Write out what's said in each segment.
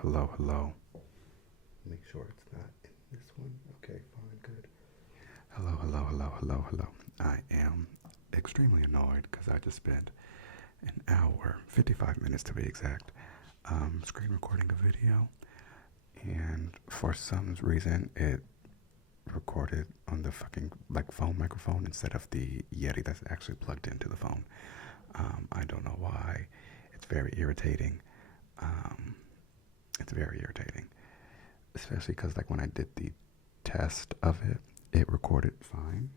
Hello. Make sure it's not in this one. Okay, fine, good. Hello. I am extremely annoyed because I just spent an hour, 55 minutes to be exact, screen recording a video, and for some reason it recorded on the fucking like phone microphone instead of the Yeti that's actually plugged into the phone. I don't know why. It's very irritating. Um, it's very irritating, especially because like when I did the test of it, it recorded fine.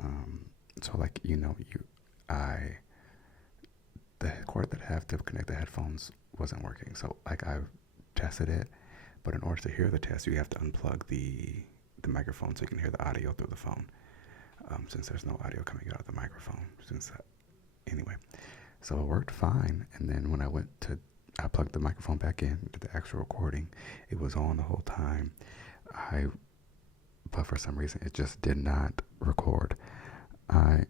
Um, so like I the cord that I have to connect the headphones wasn't working. So like I tested it, but in order to hear the test, you have to unplug the microphone so you can hear the audio through the phone. Since there's no audio coming out of the microphone. Anyway, so it worked fine. And then when I plugged the microphone back in to the actual recording. It was on the whole time. I but for some reason it just did not record. I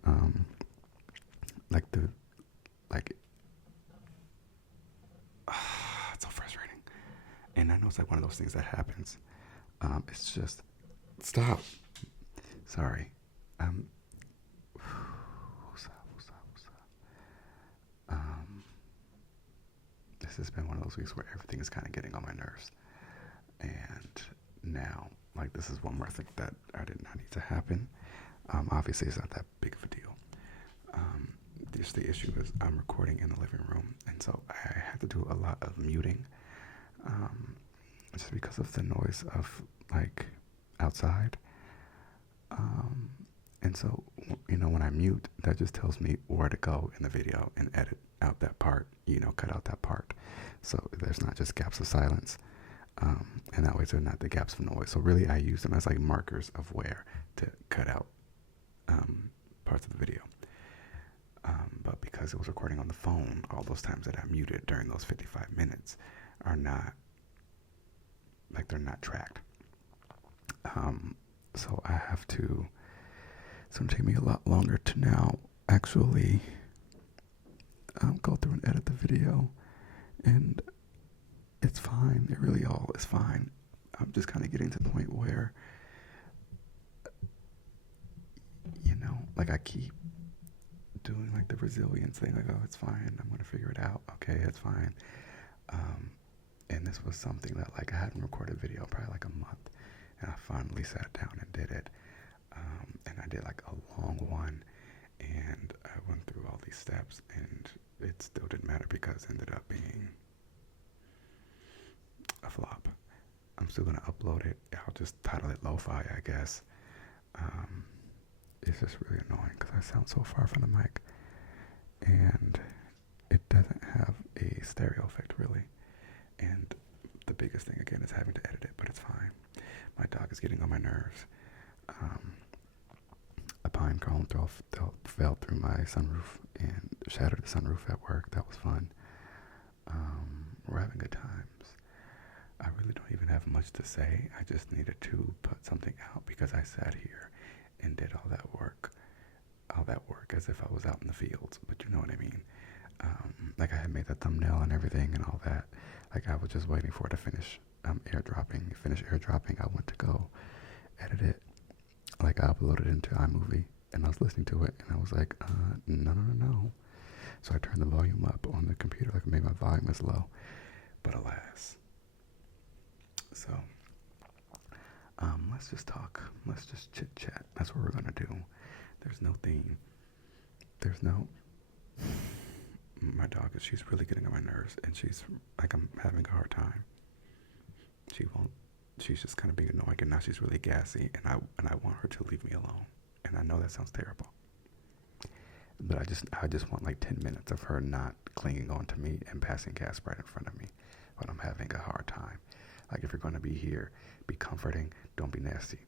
like the like it's so frustrating. And I know it's like one of those things that happens. It's just stop. Sorry. Um um this has been one of those weeks where everything is kind of getting on my nerves. And now like this is one more thing that I did not need to happen. Obviously it's not that big of a deal. Um, just the issue is I'm recording in the living room, and so I had to do a lot of muting, um, just because of the noise of like outside. Um, and so when I mute, that just tells me where to go in the video and edit out that part. Cut out that part, so there's not just gaps of silence. And that way they're not the gaps of noise. So really, I use them as like markers of where to cut out parts of the video. But because it was recording on the phone, all those times that I muted during those 55 minutes are not, like, they're not tracked. So I have to, it's going to take me a lot longer to now actually go through and edit the video. And it's fine. It really all is fine. I'm just kind of getting to the point where, like I keep doing like the resilience thing, like, oh, it's fine, I'm gonna figure it out, okay, it's fine. And this was something that like I hadn't recorded a video probably like a month, and I finally sat down and did it. And I did like a long one, and I went through all these steps, and it still didn't matter because it ended up being a flop. I'm still gonna upload it. I'll just title it Lo-Fi, I guess. Um, it's just really annoying because I sound so far from the mic, and it doesn't have a stereo effect really. And the biggest thing again is having to edit it, but it's fine. My dog is getting on my nerves. Um, a pine cone fell through my sunroof and shattered the sunroof at work. That was fun. We're having good times. I really don't even have much to say. I just needed to put something out because I sat here and did all that work as if I was out in the fields, but you know what I mean. Like I had made the thumbnail and everything and all that. Like I was just waiting for it to finish airdropping. I went to go edit it. Like I uploaded it into iMovie, and I was listening to it, and I was like, no. So I turned the volume up on the computer, like maybe my volume is low, but alas. So let's just talk. Let's just chit chat. That's what we're gonna do. There's no theme. There's no. My dog she's really getting on my nerves, and she's like, I'm having a hard time. She won't. She's just kind of being annoying, and now she's really gassy, and I want her to leave me alone. And I know that sounds terrible, but I just want like 10 minutes of her not clinging on to me and passing gas right in front of me when I'm having a hard time. Like if you're gonna be here, be comforting. Don't be nasty.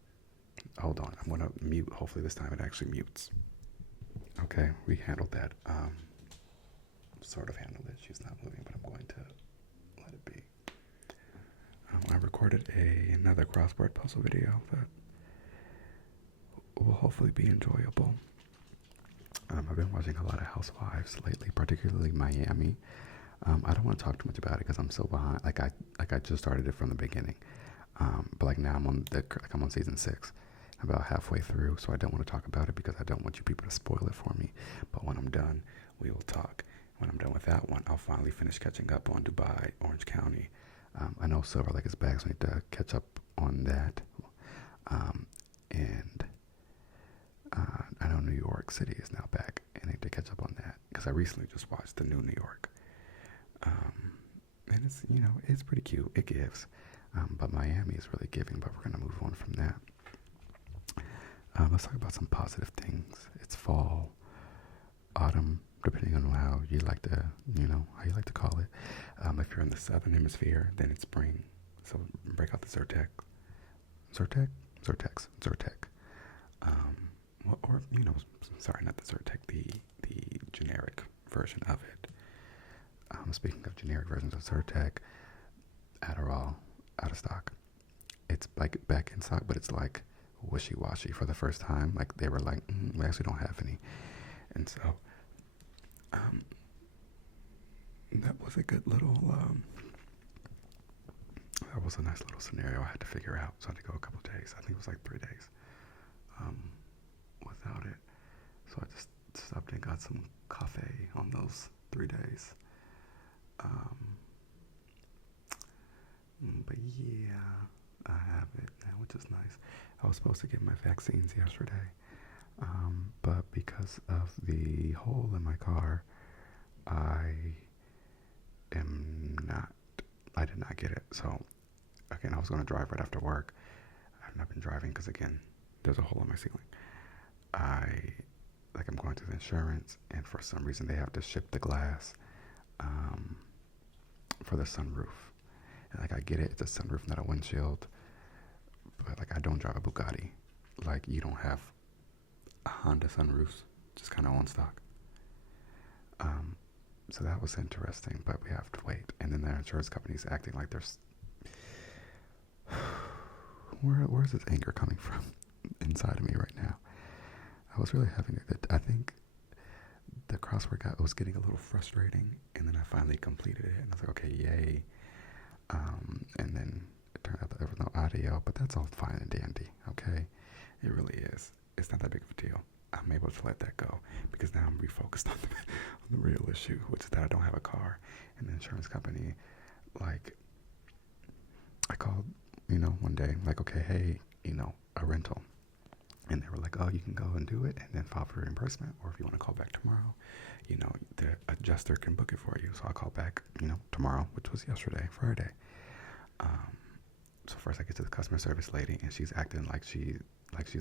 Hold on, I'm gonna mute. Hopefully this time it actually mutes. Okay, we handled that. Sort of handled it. She's not moving, but I'm going to let it be. I recorded another crossword puzzle video that will hopefully be enjoyable. I've been watching a lot of Housewives lately, particularly Miami. I don't want to talk too much about it because I'm so behind. Like I just started it from the beginning. But like now I'm on season 6, about halfway through. So I don't want to talk about it because I don't want you people to spoil it for me. But when I'm done, we will talk. When I'm done with that one, I'll finally finish catching up on Dubai, Orange County. I know Silver Lake is back, so I need to catch up on that. And I know New York City is now back, and I need to catch up on that because I recently just watched the new New York. And it's, it's pretty cute. It gives. But Miami is really giving, but we're going to move on from that. Let's talk about some positive things. It's fall, autumn, depending on how you like to, how you like to call it. If you're in the southern hemisphere, then it's spring. So break out the Zyrtec. Zyrtec. Sorry, not the Zyrtec, the generic version of it. Speaking of generic versions of Zyrtec, Adderall, out of stock. It's like back in stock, but it's like wishy-washy for the first time. Like they were like, we actually don't have any. And so that was a good little, that was a nice little scenario I had to figure out. So I had to go a couple of days. I think it was like 3 days without it. So I just stopped and got some coffee on those 3 days. But yeah, I have it now, which is nice. I was supposed to get my vaccines yesterday, but because of the hole in my car, I did not get it. So again, I was going to drive right after work. I've not been driving because again, there's a hole in my ceiling. I'm going through the insurance, and for some reason they have to ship the glass for the sunroof. And I get it, it's a sunroof, not a windshield. But I don't drive a Bugatti. You don't have a Honda sunroofs, just kind of on stock. So that was interesting, but we have to wait. And then their insurance company's acting like there's where's this anger coming from inside of me right now? I was really having a good, I think the crossword was getting a little frustrating, and then I finally completed it, and I was like, okay, yay. And then it turned out that there was no audio, but that's all fine and dandy, okay? It really is. It's not that big of a deal. I'm able to let that go because now I'm refocused on the real issue, which is that I don't have a car. And the insurance company, I called, one day, okay, hey, a rental. And they were like, oh, you can go and do it and then file for reimbursement. Or if you want to call back tomorrow, the adjuster can book it for you. So I called back, tomorrow, which was yesterday, Friday. So first I get to the customer service lady, and she's acting like she's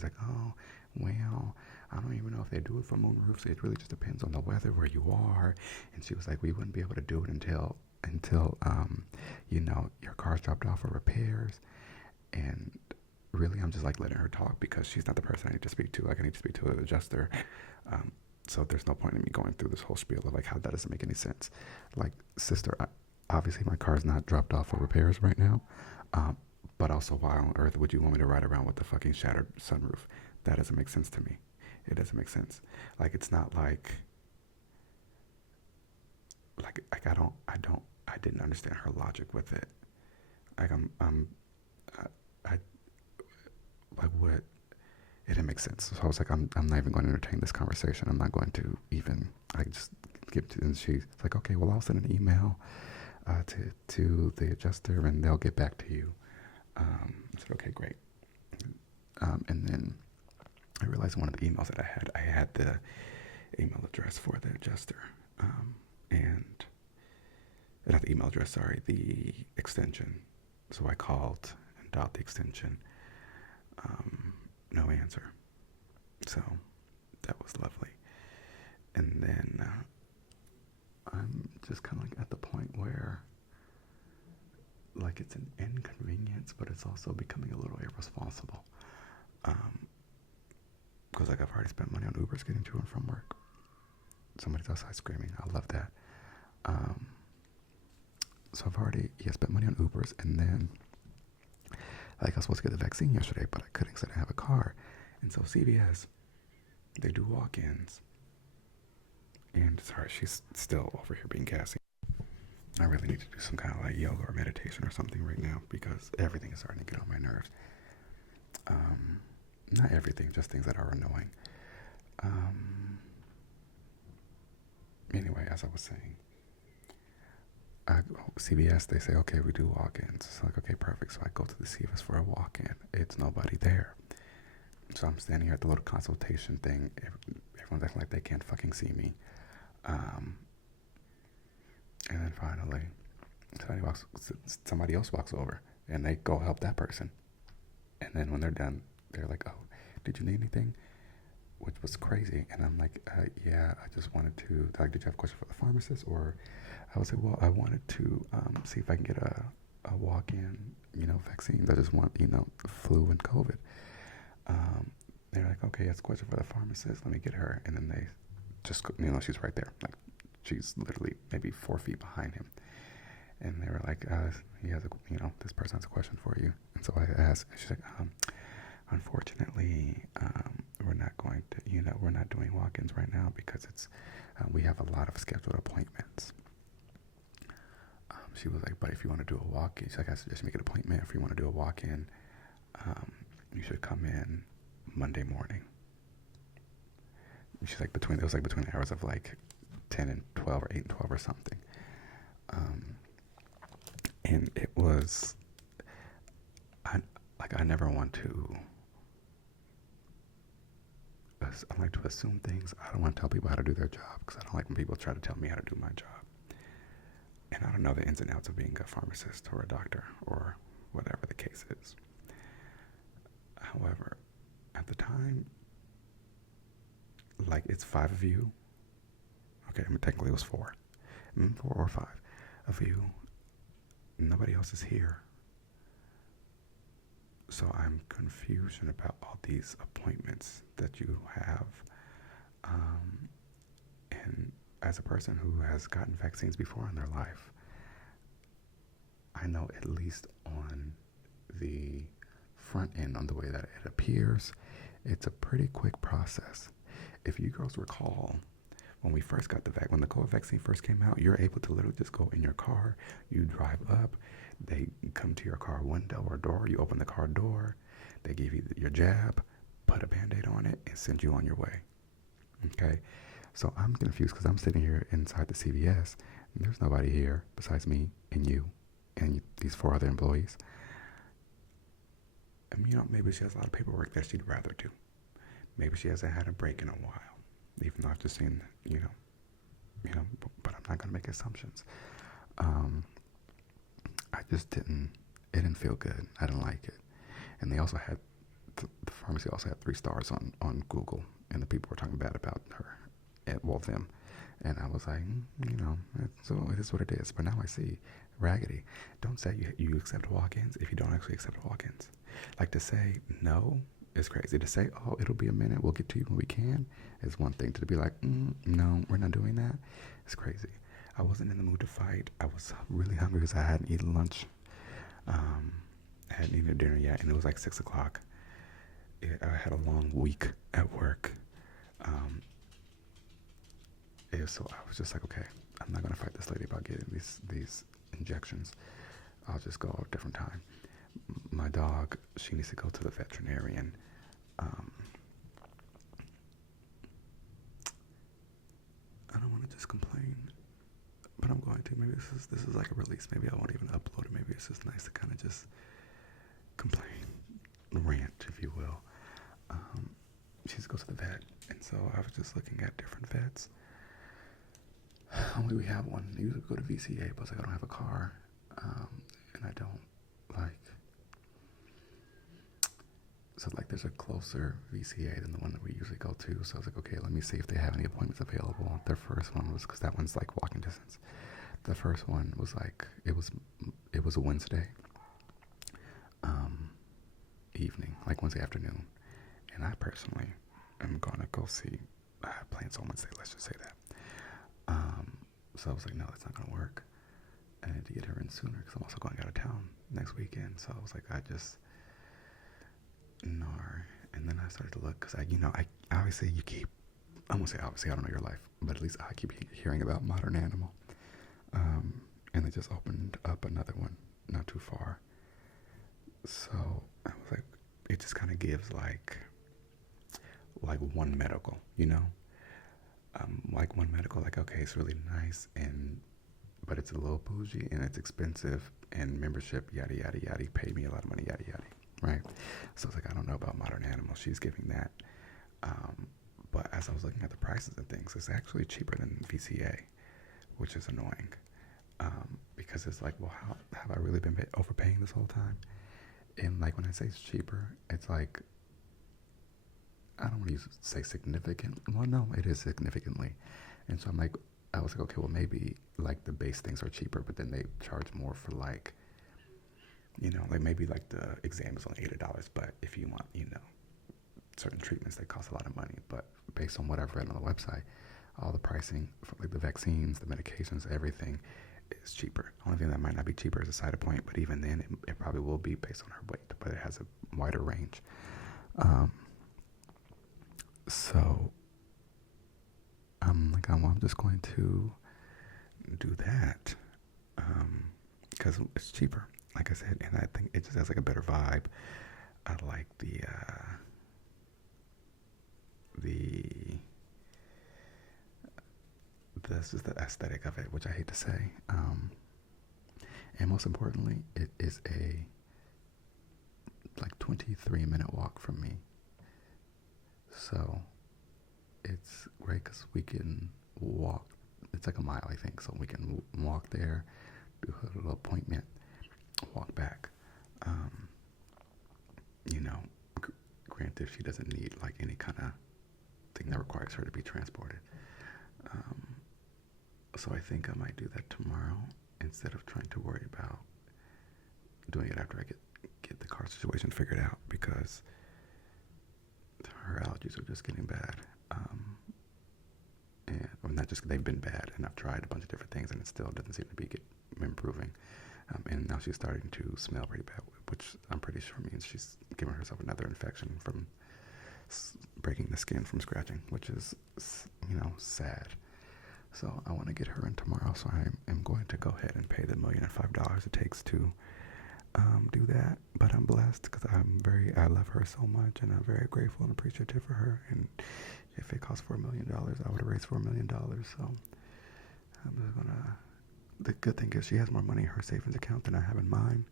like, oh, well, I don't even know if they do it for moonroofs. It really just depends on the weather where you are. And she was like, we wouldn't be able to do it until your car's dropped off for repairs. And really, I'm just letting her talk because she's not the person I need to speak to. I need to speak to an adjuster. So there's no point in me going through this whole spiel of how that doesn't make any sense. Sister, obviously my car's not dropped off for repairs right now. But also, why on earth would you want me to ride around with the fucking shattered sunroof? That doesn't make sense to me. It doesn't make sense. It's not I didn't understand her logic with it. What? It didn't make sense. So I was like, I'm not even going to entertain this conversation. I'm not going to even, just give to, and she's like, okay, well, I'll send an email to the adjuster and they'll get back to you. I said, okay, great. And then I realized one of the emails that I had the email address for the adjuster. And not the email address, sorry, the extension. So I called and dialed the extension. No answer. So that was lovely. And then I'm just kind of at the point where it's an inconvenience, but it's also becoming a little irresponsible. Because I've already spent money on Ubers getting to and from work. Somebody's outside screaming. I love that. So I've already spent money on Ubers, and then I was supposed to get the vaccine yesterday, but I couldn't because I didn't have a car. And so CVS, they do walk-ins. And sorry, she's still over here being gassy. I really need to do some kind of like yoga or meditation or something right now because everything is starting to get on my nerves. Um, Not everything, just things that are annoying. Um, anyway, as I was saying, I go CVS. They say, okay, we do walk-ins. It's like, okay, perfect. So I go to the CVS for a walk-in. It's nobody there. So I'm standing here at the little consultation thing. Everyone's acting like they can't fucking see me. Um, and then finally, somebody else walks over, and they go help that person. And then when they're done, they're like, "Oh, did you need anything?" Which was crazy. And I'm like, "Yeah, I just wanted to. Like, did you have a question for the pharmacist?" Or I was like, "Well, I wanted to see if I can get a walk-in, vaccine. I just want, flu and COVID." They're like, "Okay, that's a question for the pharmacist. Let me get her." And then they just, she's right there. Like, she's literally maybe 4 feet behind him. And they were like, he has this person has a question for you. And so I asked, she's like, unfortunately, we're not going to, we're not doing walk-ins right now because we have a lot of scheduled appointments. She was like, but if you want to do a walk-in, she's like, I suggest you make an appointment. If you want to do a walk-in, you should come in Monday morning. She's like, between the hours of like 10 and 12 or 8 and 12 or something. And it was, I never want to, I like to assume things. I don't want to tell people how to do their job because I don't like when people try to tell me how to do my job. And I don't know the ins and outs of being a pharmacist or a doctor or whatever the case is. However, at the time, like, it's 5 of you. Okay, technically it was 4. 4 or 5 of you. Nobody else is here. So I'm confused about all these appointments that you have. And as a person who has gotten vaccines before in their life, I know at least on the front end, on the way that it appears, it's a pretty quick process. If you girls recall, when we first got when the COVID vaccine first came out, you're able to literally just go in your car, you drive up, they come to your car window or door, you open the car door, they give you your jab, put a Band-Aid on it, and send you on your way. Okay? So I'm confused because I'm sitting here inside the CVS, and there's nobody here besides me and you and these 4 other employees. And, maybe she has a lot of paperwork that she'd rather do. Maybe she hasn't had a break in a while. Even though I've just seen, but I'm not going to make assumptions. I just it didn't feel good. I didn't like it. And they also had, the pharmacy also had 3 stars on Google, and the people were talking bad about her, them. And I was like, so it is what it is. But now I see, raggedy. Don't say you accept walk-ins if you don't actually accept walk-ins. Like, to say no is crazy. To say, oh, it'll be a minute, we'll get to you when we can, is one thing. To be like, no, we're not doing that, it's crazy. I wasn't in the mood to fight. I was really hungry because I hadn't eaten lunch. I hadn't eaten dinner yet, and it was like 6 o'clock. I had a long week at work. So I was just like, okay, I'm not going to fight this lady about getting these injections. I'll just go a different time. My dog, she needs to go to the veterinarian. I don't want to just complain, but I'm going to. Maybe this is like a release. Maybe I won't even upload it. Maybe it's just nice to kind of just complain, rant, if you will. She needs to go to the vet, and so I was just looking at different vets. Only we have one. I usually go to VCA, but I don't have a car, and I don't like. So, like, there's a closer VCA than the one that we usually go to. So I was like, okay, let me see if they have any appointments available. Their first one was, because that one's like walking distance. The first one was like, it was a Wednesday evening, like Wednesday afternoon. And I personally am going to go see, I have plans on Wednesday, let's just say that. So I was like, no, that's not going to work. I need to get her in sooner because I'm also going out of town next weekend. So I was like, no. And then I started to look because I obviously you keep, I'm going to say obviously, I don't know your life, but at least I keep hearing about Modern Animal. And and they just opened up another one not too far. So I was like, it just kind of gives like One Medical, you know, like One Medical, like okay, it's really nice but it's a little bougie and it's expensive and membership, yada yada yada. Pay me a lot of money, yada yada, right? So it's like I don't know about Modern Animal. She's giving that, but as I was looking at the prices and things, it's actually cheaper than VCA, which is annoying, because it's like, well, how have I really been overpaying this whole time? And like when I say it's cheaper, it's like I don't want to say significant. Well, no, it is significantly. And so I was like, okay, well maybe like the base things are cheaper, but then they charge more for like, you know, like maybe like the exam is only $80, but if you want, you know, certain treatments, they cost a lot of money. But based on what I've read on the website, all the pricing for like the vaccines, the medications, everything is cheaper. Only thing that might not be cheaper is a side point, but even then it probably will be based on her weight, but it has a wider range. So I'm like, I'm just going to do that, because it's cheaper, like I said, and I think it just has like a better vibe. I like this is the aesthetic of it, which I hate to say, and most importantly, it is a like 23-minute walk from me. So it's great because we can walk. It's like a mile, I think. So we can walk there, do a little appointment, walk back. You know, granted, she doesn't need like any kind of thing that requires her to be transported. So I think I might do that tomorrow instead of trying to worry about doing it after I get the car situation figured out, because her allergies are just getting bad. And or not just, they've been bad, and I've tried a bunch of different things and it still doesn't seem to be improving. And now she's starting to smell pretty bad, which I'm pretty sure means she's giving herself another infection from breaking the skin from scratching, which is, you know, sad. So I want to get her in tomorrow, so I am going to go ahead and pay the $1,005 it takes to do that. But I'm blessed because I love her so much, and I'm very grateful and appreciative for her. And if it cost $4 million, I would have raised $4 million. So I'm just gonna. The good thing is she has more money in her savings account than I have in mine.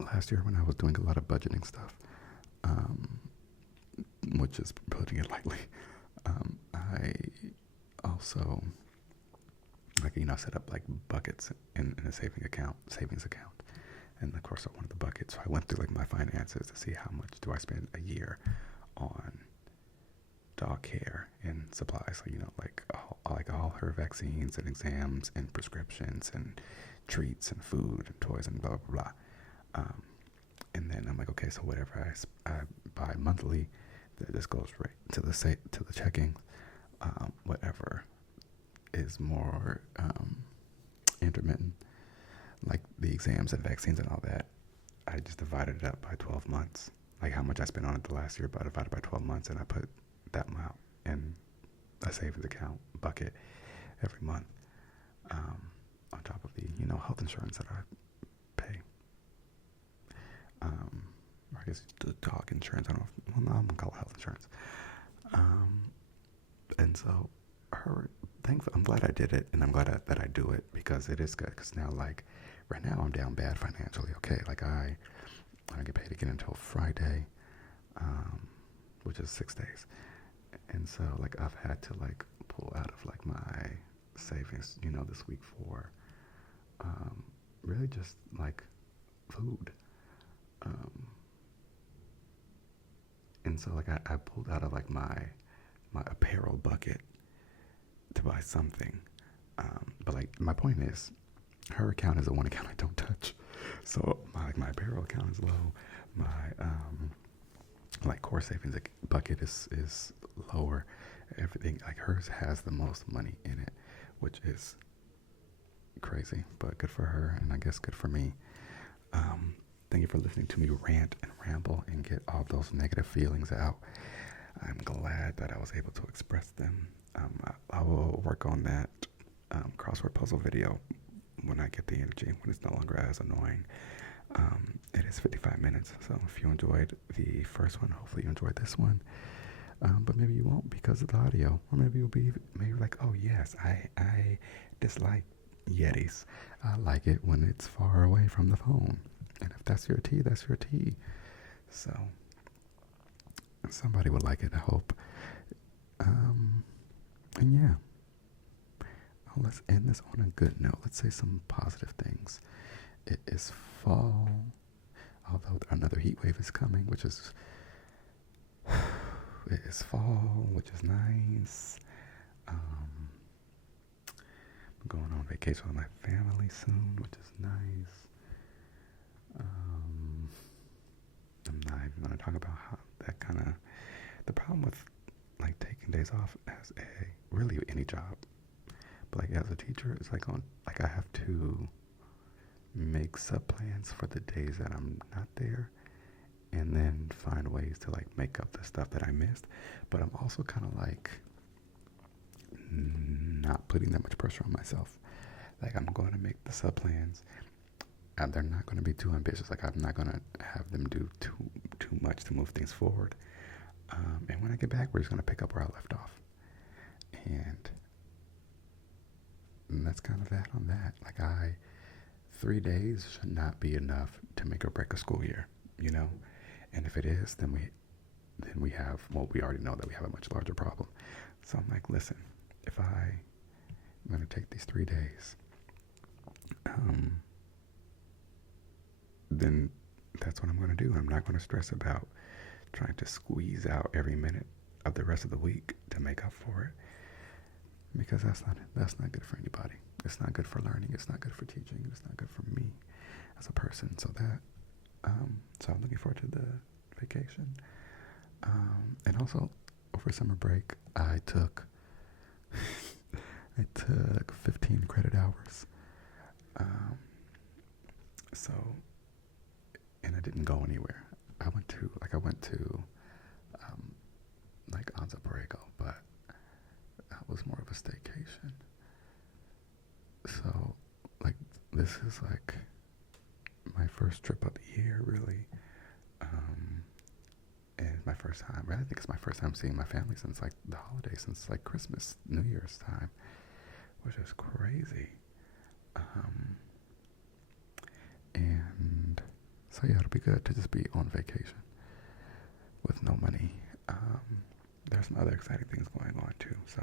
Last year when I was doing a lot of budgeting stuff, which is putting it lightly, I also, like, you know, set up like buckets in a savings account, and of course I wanted the bucket, so I went through like my finances to see how much do I spend a year on dog care and supplies. So, you know, like all her vaccines and exams and prescriptions and treats and food and toys and blah blah blah. And then I'm like, okay, so whatever I buy monthly, this goes right to the checking. Whatever is more intermittent, like the exams and vaccines and all that, I just divided it up by 12 months. Like how much I spent on it the last year, but I divided by 12 months, and I put that amount in a savings account bucket every month, on top of the, you know, health insurance that I pay. Or I guess the dog insurance. I don't know. Well, no, I'm gonna call it health insurance. And so I'm glad I did it, and I'm glad that I do it, because it is good. Because now, like, right now I'm down bad financially. Okay, like I don't get paid again until Friday, which is 6 days, and so like I've had to like pull out of like my savings, you know, this week for really just like food, and so like I pulled out of like my apparel bucket to buy something, but like my point is, her account is the one account I don't touch. So my apparel account is low. My like core savings bucket is lower. Everything like hers has the most money in it, which is crazy, but good for her, and I guess good for me. Thank you for listening to me rant and ramble and get all those negative feelings out. I'm glad that I was able to express them. I will work on that crossword puzzle video when I get the energy, when it's no longer as annoying. It is 55 minutes, so if you enjoyed the first one, hopefully you enjoyed this one. But maybe you won't because of the audio, or maybe you'll be maybe like, oh yes, I dislike Yetis. I like it when it's far away from the phone, and if that's your tea, that's your tea. So somebody would like it, I hope. And yeah, let's end this on a good note. Let's say some positive things. It is fall, although another heat wave is coming, which is it is fall, which is nice. I'm going on vacation with my family soon, which is nice. I'm not even going to talk about how that kind of the problem with like taking days off as a really any job, but like as a teacher, it's like I have to make sub plans for the days that I'm not there, and then find ways to like make up the stuff that I missed. But I'm also kind of like not putting that much pressure on myself. Like I'm going to make the sub plans, and they're not going to be too ambitious. Like I'm not going to have them do too much to move things forward. And when I get back, we're just going to pick up where I left off. And that's kind of that on that. Like 3 days should not be enough to make or break a school year, you know? And if it is, then we have, well, we already know that we have a much larger problem. So I'm like, listen, if I'm going to take these 3 days, then that's what I'm going to do. I'm not going to stress about trying to squeeze out every minute of the rest of the week to make up for it, because that's not good for anybody. It's not good for learning. It's not good for teaching. It's not good for me as a person. So so I'm looking forward to the vacation. And also over summer break, I took 15 credit hours. So, and I didn't go anywhere. I went to Anza Borrego, but that was more of a staycation. So, like, this is like my first trip of the year, really. And my first time, I think it's my first time seeing my family since like the holidays, since like Christmas, New Year's time, which is crazy. And so yeah, it'll be good to just be on vacation with no money. There's some other exciting things going on too. So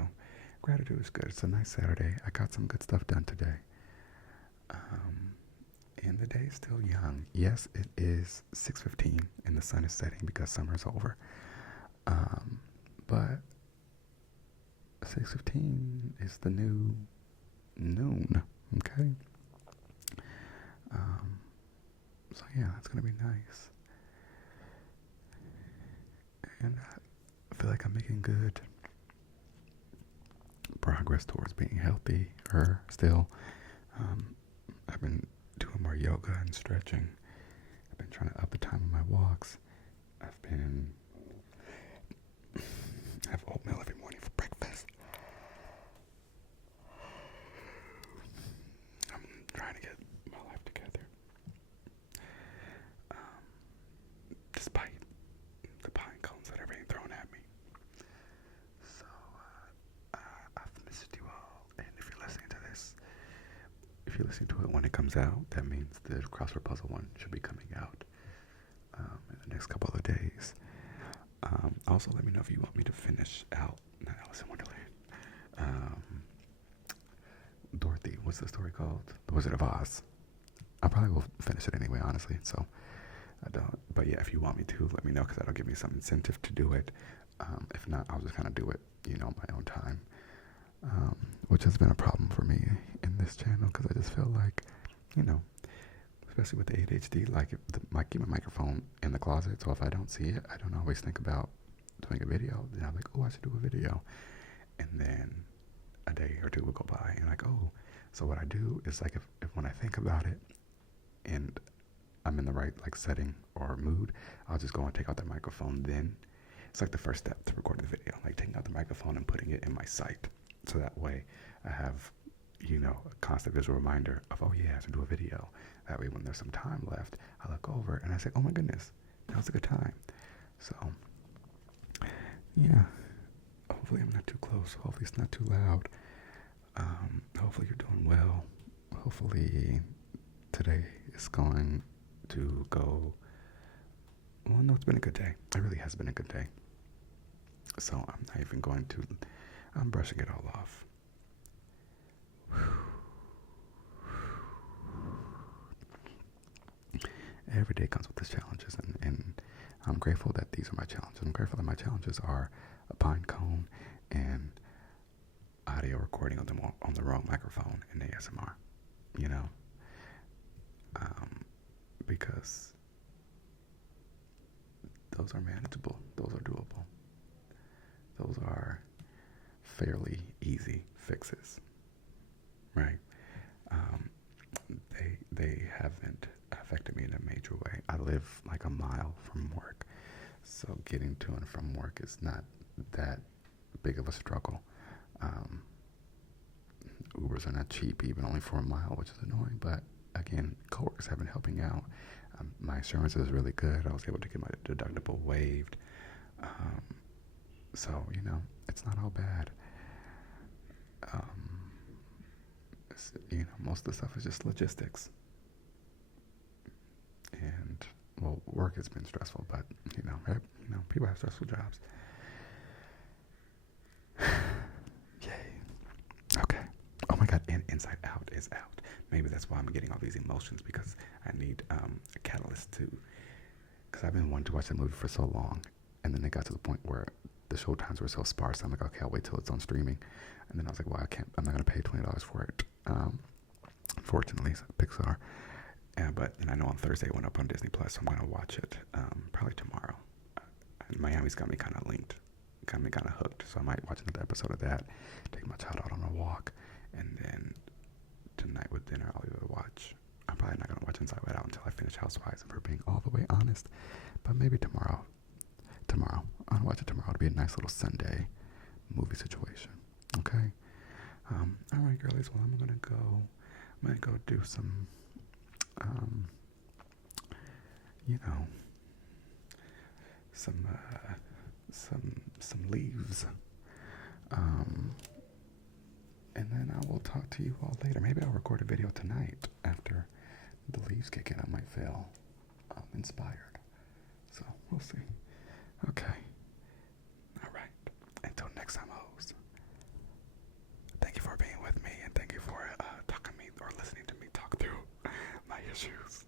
gratitude is good. It's a nice Saturday. I got some good stuff done today. And the day is still young. Yes, it is 6:15 and the sun is setting because summer's over. But 6:15 is the new noon. Okay. So yeah, that's gonna be nice. And I feel like I'm making good progress towards being healthier still. I've been doing more yoga and stretching. I've been trying to up the time of my walks. I have oatmeal every morning for breakfast. I'm trying to get my life together. Despite the pine cones that are being thrown at me. So, I've missed you all. And if you're listening to this, if you're listening to it when it comes out, that means the crossword puzzle one should be coming out in the next couple of days. Also, let me know if you want me to finish out, not Alice in Wonderland, Dorothy, what's the story called? The Wizard of Oz. I probably will finish it anyway, honestly, so I don't. But yeah, if you want me to, let me know, because that'll give me some incentive to do it. If not, I'll just kind of do it, on my own time. Which has been a problem for me in this channel, because I just feel like, especially with the ADHD, like I keep my microphone in the closet, so if I don't see it, I don't always think about doing a video. Then I'm like, oh, I should do a video. And then a day or two will go by, and like, oh. So what I do is, like, if when I think about it, and I'm in the right, like, setting or mood, I'll just go and take out the microphone. Then it's like the first step to recording the video, like taking out the microphone and putting it in my sight. So that way I have a constant visual reminder of, oh yeah, I have to do a video. That way when there's some time left, I look over and I say, oh my goodness, now's a good time. So, yeah, hopefully I'm not too close. Hopefully it's not too loud. Hopefully you're doing well. Hopefully today is going to go, well, no, it's been a good day. It really has been a good day. So I'm not even going to, I'm brushing it all off. Every day comes with its challenges, and I'm grateful that these are my challenges. I'm grateful that my challenges are a pine cone and audio recording of them on the wrong microphone in ASMR, because those are manageable, those are doable, those are fairly easy fixes, right? They haven't affected me in a major way. I live like a mile from work, so getting to and from work is not that big of a struggle. Ubers are not cheap, even only for a mile, which is annoying, but again, coworkers have been helping out. My insurance is really good. I was able to get my deductible waived. So, it's not all bad. Most of the stuff is just logistics. And, well, work has been stressful, but, people have stressful jobs. Yay. Okay. Oh my God, and Inside Out is out. Maybe that's why I'm getting all these emotions, because I need a catalyst because I've been wanting to watch that movie for so long, and then it got to the point where the show times were so sparse. I'm like, okay, I'll wait till it's on streaming. And then I was like, well, I'm not going to pay $20 for it. Unfortunately, it's Pixar. But then I know on Thursday it went up on Disney Plus, so I'm going to watch it probably tomorrow. Miami's got me kind of linked, got me kind of hooked, so I might watch another episode of that, take my child out on a walk, and then tonight with dinner I'll either watch, I'm probably not going to watch Inside Out until I finish Housewives, if we're being all the way honest, but maybe tomorrow, I'll watch it tomorrow. It'll be a nice little Sunday movie situation, okay? Alright girlies, well I'm gonna go do some, some leaves, and then I will talk to you all later. Maybe I'll record a video tonight after the leaves kick in. I might feel inspired, so we'll see. Okay, alright, until next time, hoes, thank you for being with me, and thank you for talking to me or listening to me talk through my issues.